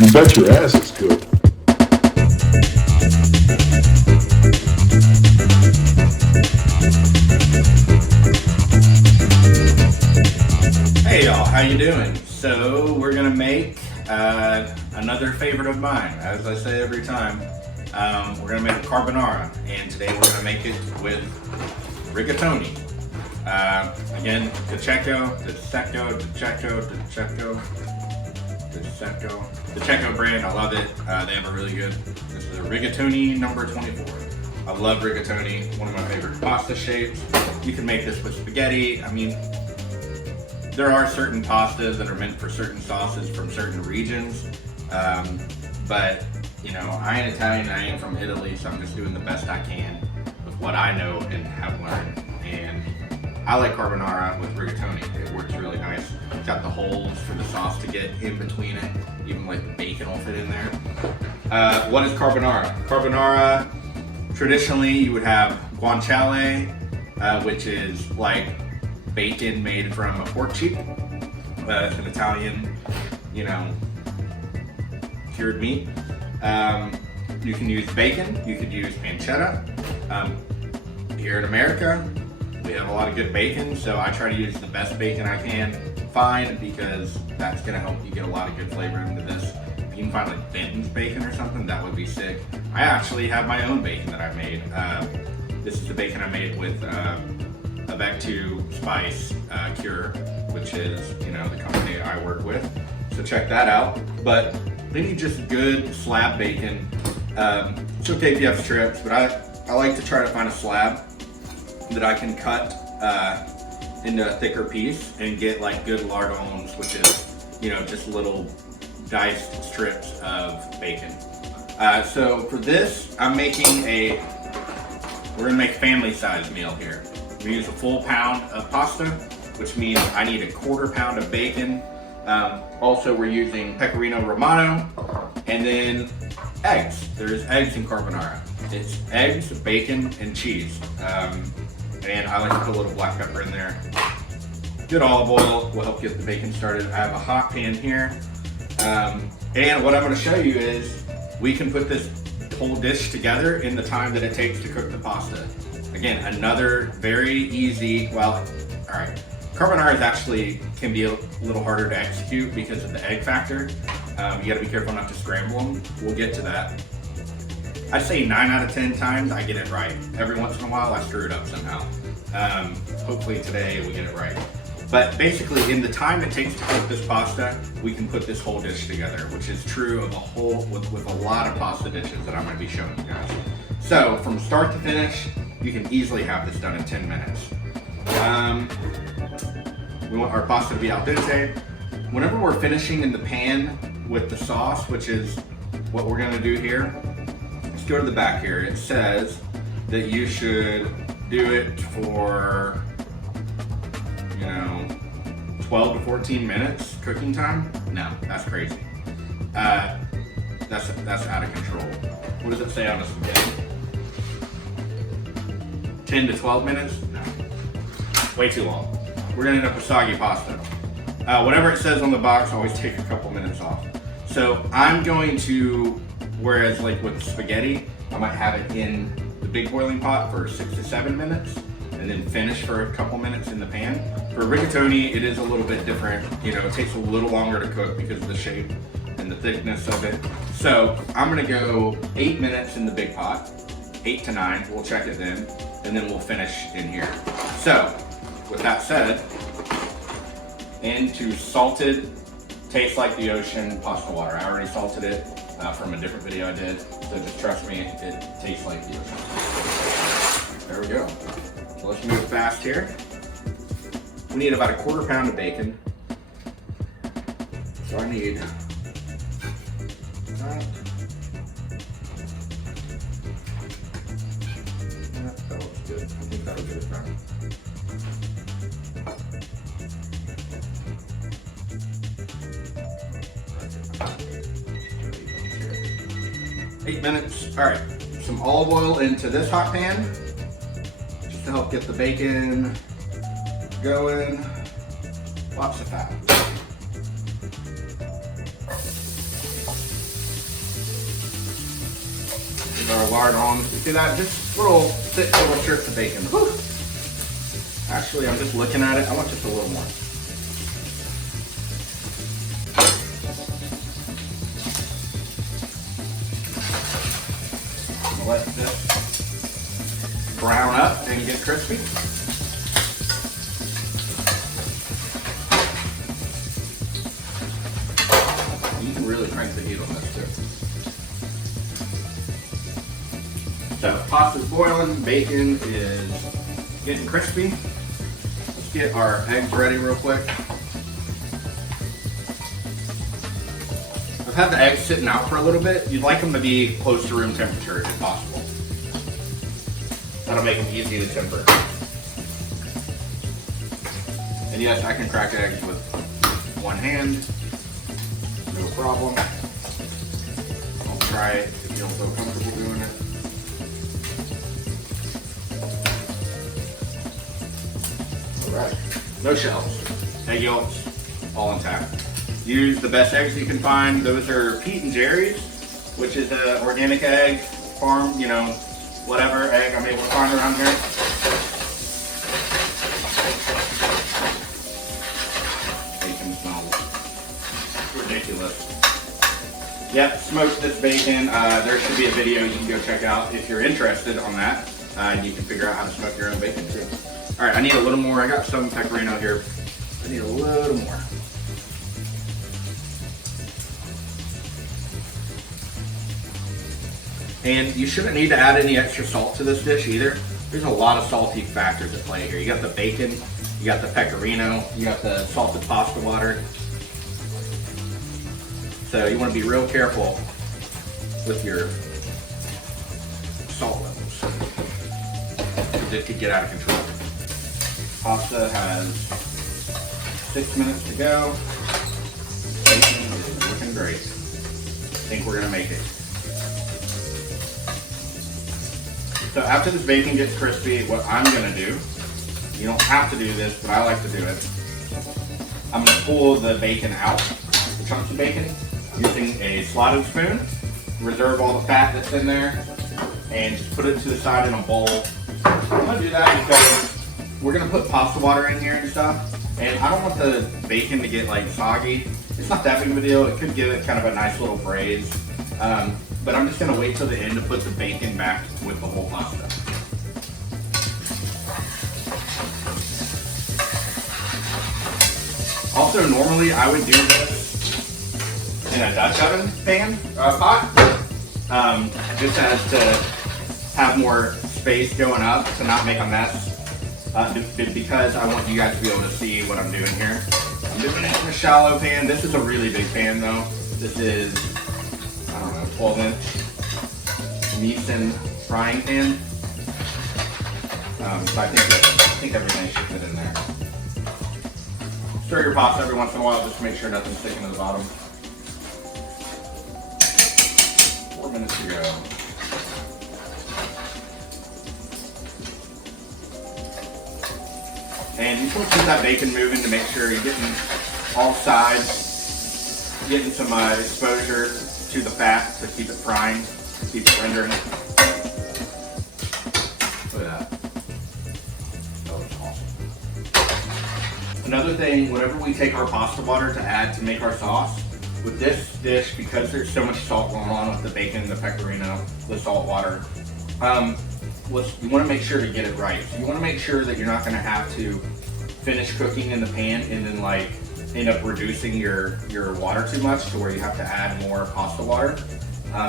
You bet your ass it's good. Hey y'all, how you doing? So we're gonna make another favorite of mine, as I say every time. We're gonna make a carbonara, and today we're gonna make it with rigatoni. Again, the Checo brand, I love it. They have a really good, this is a rigatoni number 24. I love rigatoni, one of my favorite pasta shapes. You can make this with spaghetti. I mean, there are certain pastas that are meant for certain sauces from certain regions, but you know, I ain't Italian, I ain't from Italy, so I'm just doing the best I can with what I know and have learned. And I like carbonara with rigatoni. It works really nice. It's got the holes for the sauce to get in between it. Even like the bacon will fit in there. What is carbonara? Carbonara, traditionally you would have guanciale, which is like bacon made from a pork cheek. It's an Italian, you know, cured meat. You can use bacon, you could use pancetta. Here in America, we have a lot of good bacon, so I try to use the best bacon I can find because that's gonna help you get a lot of good flavor into this. If you can find like Benton's bacon or something, that would be sick. I actually have my own bacon that I made. This is the bacon I made with Avec to Spice Cure, which is, you know, the company I work with. So check that out. But they need just good slab bacon. It's okay if you have strips, but I like to try to find a slab that I can cut into a thicker piece and get like good lardons, which is, you know, just little diced strips of bacon. So for this, we're gonna make a family size meal here. We use a full pound of pasta, which means I need a quarter pound of bacon. Also, we're using pecorino romano, and then eggs. There's eggs in carbonara. It's eggs, bacon, and cheese. And I like to put a little black pepper in there. Good olive oil will help get the bacon started. I have a hot pan here. And what I'm gonna show you is we can put this whole dish together in the time that it takes to cook the pasta. Again, another very easy, well, all right. Carbonara can be a little harder to execute because of the egg factor. You gotta be careful not to scramble them. We'll get to that. I'd say 9 out of 10 times I get it right. Every once in a while I screw it up somehow. Hopefully today we get it right. But basically in the time it takes to cook this pasta, we can put this whole dish together, which is true of with a lot of pasta dishes that I'm gonna be showing you guys. So from start to finish, you can easily have this done in 10 minutes. We want our pasta to be al dente. Whenever we're finishing in the pan with the sauce, which is what we're gonna do here, let's go to the back here. It says that you should do it for, you know, 12 to 14 minutes cooking time. No, that's crazy. That's out of control. What does it say on the spaghetti? 10 to 12 minutes? No, way too long. We're gonna end up with soggy pasta. Whatever it says on the box, always take a couple minutes off. So I'm going to, whereas like with spaghetti, I might have it in the big boiling pot for 6 to 7 minutes and then finish for a couple minutes in the pan. For rigatoni, it is a little bit different. You know, it takes a little longer to cook because of the shape and the thickness of it. So I'm gonna go 8 minutes in the big pot, 8 to 9, we'll check it then, and then we'll finish in here. So, with that said, into salted, tastes like the ocean pasta water. I already salted it from a different video I did, so just trust me, it tastes like the ocean. There we go. So let's move fast here. We need about a quarter pound of bacon. So I need that. That looks good. I think that'll get it done. Eight minutes. All right, some olive oil into this hot pan just to help get the bacon going. Lots of fat. our lard on. See that? Just little thick little strips of bacon. Whew. Actually, I'm just looking at it. I want just a little more. Let this brown up and get crispy. You can really crank the heat on this too. So pasta's boiling, bacon is getting crispy. Let's get our eggs ready real quick. I've had the eggs sitting out for a little bit. You'd like them to be close to room temperature if possible. That'll make them easy to temper. And yes, I can crack eggs with one hand. No problem. I'll try it if you don't feel comfortable doing it. Alright. No shells. Egg yolks, all intact. Use the best eggs you can find. Those are Pete and Jerry's, which is an organic egg, farm, you know, whatever egg I'm able to find around here. Bacon smells ridiculous. Yep, smoked this bacon. There should be a video you can go check out if you're interested on that. You can figure out how to smoke your own bacon too. All right, I need a little more. I got some pecorino here. I need a little more. And you shouldn't need to add any extra salt to this dish either. There's a lot of salty factors at play here. You got the bacon, you got the pecorino, you got the salted pasta water. So you want to be real careful with your salt levels, because it could get out of control. Pasta has 6 minutes to go. Bacon is looking great. I think we're gonna make it. So after this bacon gets crispy, what I'm gonna do, you don't have to do this, but I like to do it. I'm gonna pull the bacon out, the chunks of bacon, using a slotted spoon. Reserve all the fat that's in there, and just put it to the side in a bowl. I'm gonna do that because we're gonna put pasta water in here and stuff, and I don't want the bacon to get like soggy. It's not that big of a deal. It could give it kind of a nice little braise. But I'm just gonna wait till the end to put the bacon back with the whole pasta. Also, normally I would do this in a Dutch oven pan, pot, just as to have more space going up to not make a mess. Because I want you guys to be able to see what I'm doing here. I'm doing it in a shallow pan. This is a really big pan though. This is, I don't know, 12-inch Nissan frying pan. So I think everything should fit in there. Stir your pasta every once in a while just to make sure nothing's sticking to the bottom. 4 minutes to go. And you just want to keep that bacon moving to make sure you're getting all sides, getting some exposure to the fat to keep it frying, keep it rendering. Look at that. That looks awesome. Another thing, whenever we take our pasta water to add to make our sauce, with this dish, because there's so much salt going on with the bacon, the pecorino, the salt water, you want to make sure to get it right. So you want to make sure that you're not going to have to finish cooking in the pan and then like end up reducing your water too much to where you have to add more pasta water,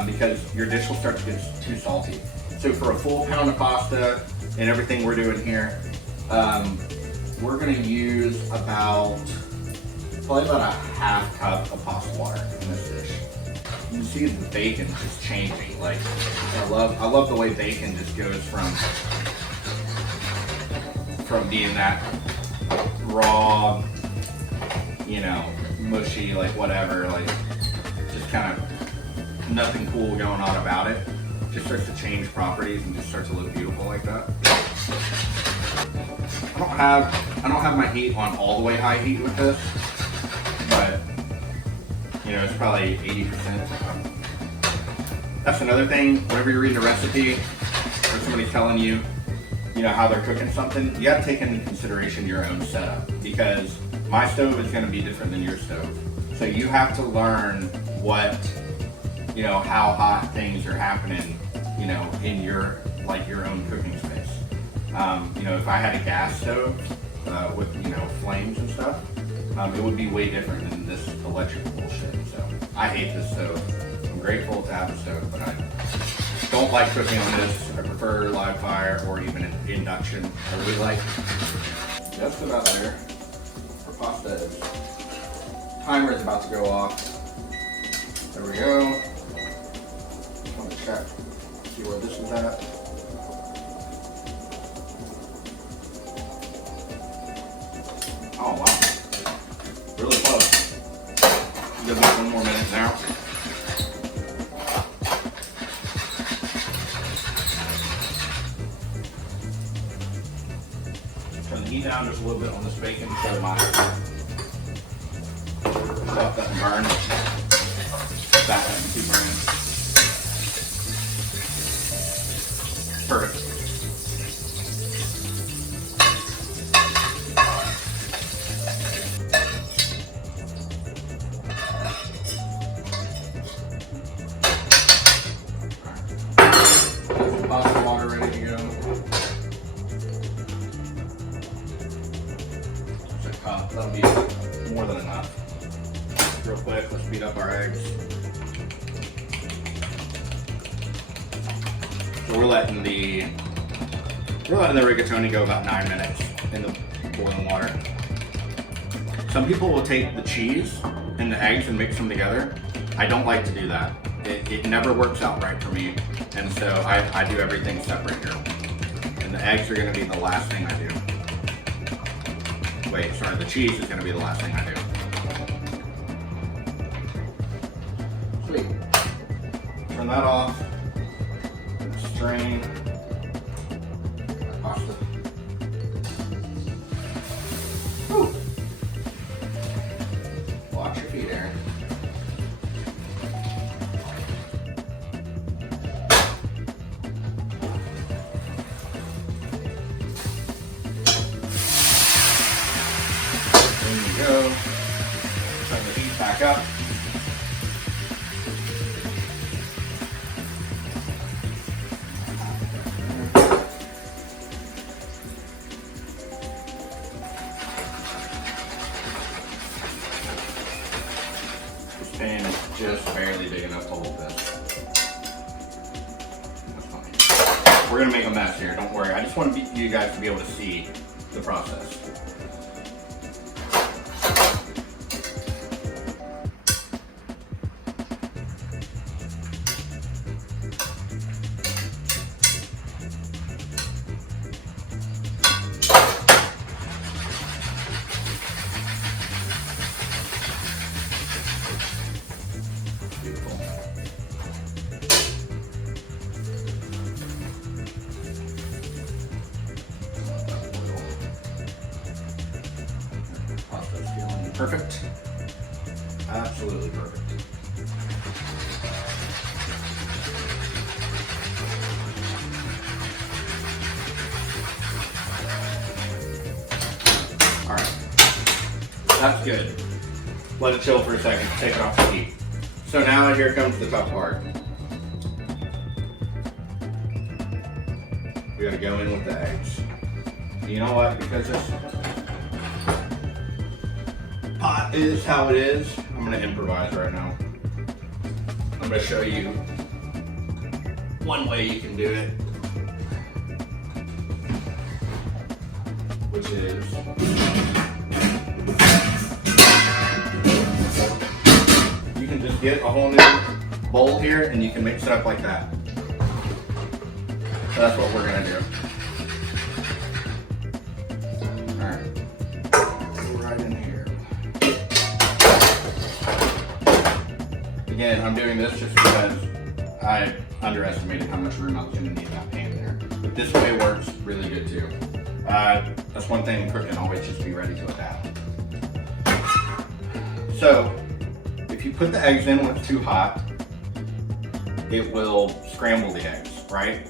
because your dish will start to get too salty. So for a full pound of pasta and everything we're doing here, we're going to use probably about a half cup of pasta water in this dish. You can see the bacon just changing. Like I love the way bacon just goes from being that raw, you know, mushy, like whatever, like just kind of nothing cool going on about it. Just starts to change properties and just starts to look beautiful like that. I don't have my heat on all the way high heat with this, but you know, it's probably 80%. That's another thing. Whenever you're reading a recipe or somebody's telling you, how they're cooking something, you got to take into consideration your own setup, because my stove is going to be different than your stove. So you have to learn what, how hot things are happening, in your own cooking space. If I had a gas stove with, flames and stuff, it would be way different than this electric bullshit. So I hate this stove. I'm grateful to have a stove, but I don't like cooking on this. I prefer live fire or even an induction. I really like just about there. Our pasta is, timer is about to go off. There we go. Just want to check, see where this is at. Oh wow, really close. Give this 1 more minute now. Turn the heat down just a little bit on this bacon so my stuff doesn't burn. That doesn't too burn. Perfect. Pasta water ready to go. Just a cup, that'll be more than enough. Real quick, let's beat up our eggs. So we're letting the rigatoni go about 9 minutes in the boiling water. Some people will take the cheese and the eggs and mix them together. I don't like to do that. It never works out right for me, and so I do everything separate here. And the eggs are going to be the last thing I do. Wait, sorry, the cheese is going to be the last thing I do. Sweet. Turn that off. Strain. Pasta. Whew. Watch your feet, Aaron. Go. Turn the heat back up. This pan is just barely big enough to hold this. That's fine. We're gonna make a mess here, don't worry. I just want you guys to be able to see the process. Perfect. Absolutely perfect. All right. That's good. Let it chill for a second. Take it off the heat. So now here comes the tough part. We gotta go in with the eggs. You know what? Because this pot is how it is, I'm gonna improvise right now. I'm gonna show you one way you can do it, which is you can just get a whole new bowl here and you can mix it up like that. So that's what we're gonna do. Alright, right in here. Again, I'm doing this just because I underestimated how much room I was going to need in that pan there. But this way works really good too. That's one thing in cooking, always just be ready to adapt. So, if you put the eggs in when it's too hot, it will scramble the eggs, right?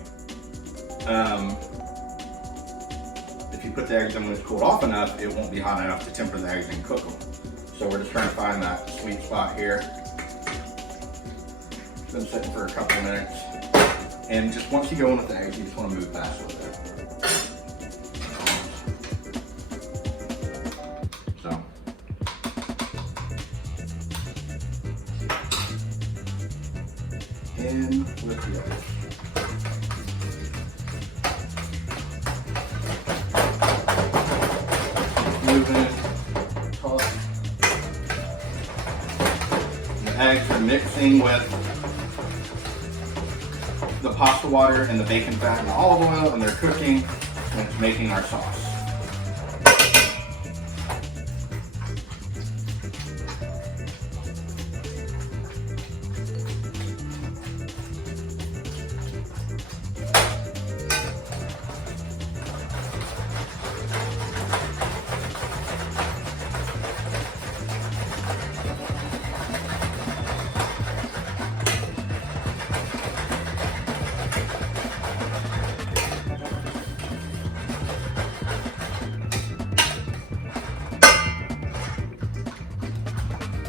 If you put the eggs in when it's cooled off enough, it won't be hot enough to temper the eggs and cook them. So we're just trying to find that sweet spot here. Been sitting for a couple of minutes. And just once you go in with the eggs, you just want to move fast with it. So. In with the eggs. Moving it, toss. The eggs are mixing with the pasta water and the bacon fat and the olive oil, and they're cooking, and it's making our sauce.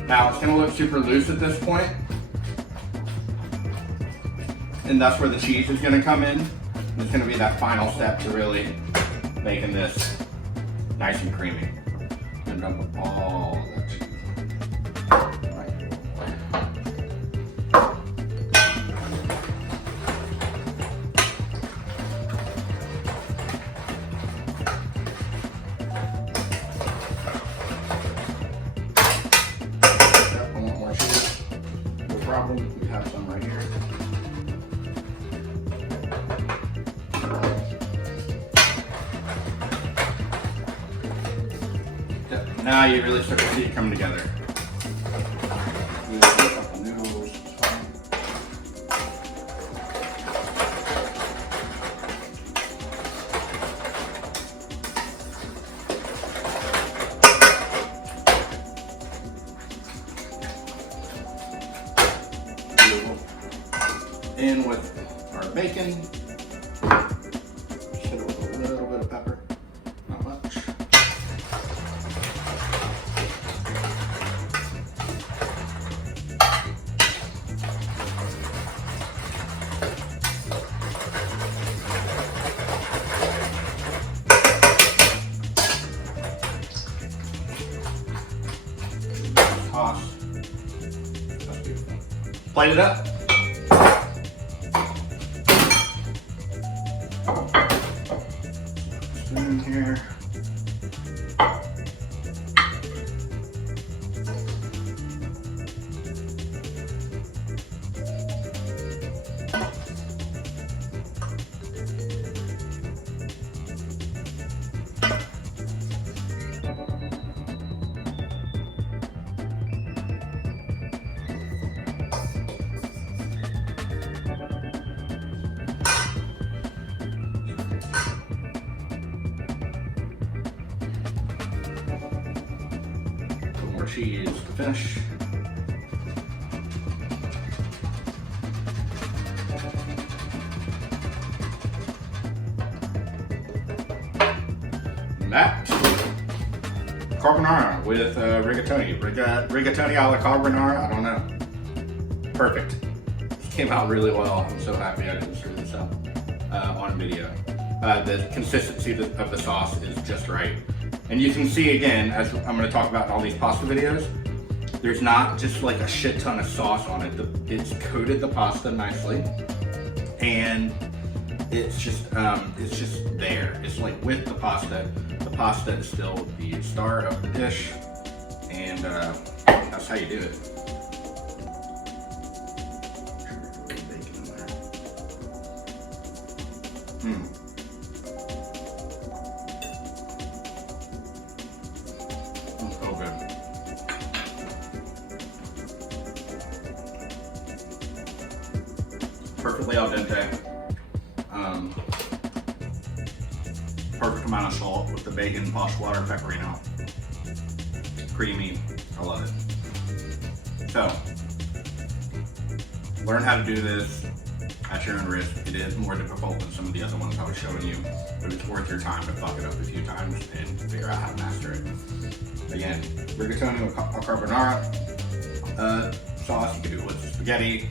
Now it's going to look super loose at this point, and that's where the cheese is going to come in. It's going to be that final step to really making this nice and creamy. And dump all that cheese. We have some right here. Now you really start to see it come together. Use a couple noodles. In with our bacon. Hit it with a little bit of pepper, not much. Toss. That's beautiful. Plate it up. In here. More cheese to finish. And that carbonara with rigatoni. Rigatoni alla carbonara, I don't know. Perfect. Came out really well. I'm so happy I didn't screw this up on video. The consistency of the sauce is just right. And you can see again, as I'm going to talk about in all these pasta videos, there's not just like a shit ton of sauce on it. It's coated the pasta nicely, and it's just there. It's like with the pasta is still the star of the dish, and that's how you do it. Bacon in there. So good. Perfectly al dente. Perfect amount of salt with the bacon, pasta water, pecorino. Creamy. I love it. So, learn how to do this at your own risk. It is more difficult than some of the other ones I was showing you, but it's worth your time to fuck it up a few times and figure out how to master it. Again, rigatoni or carbonara sauce, you can do it with spaghetti,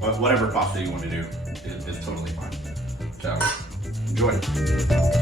whatever pasta you want to do is totally fine. So, enjoy.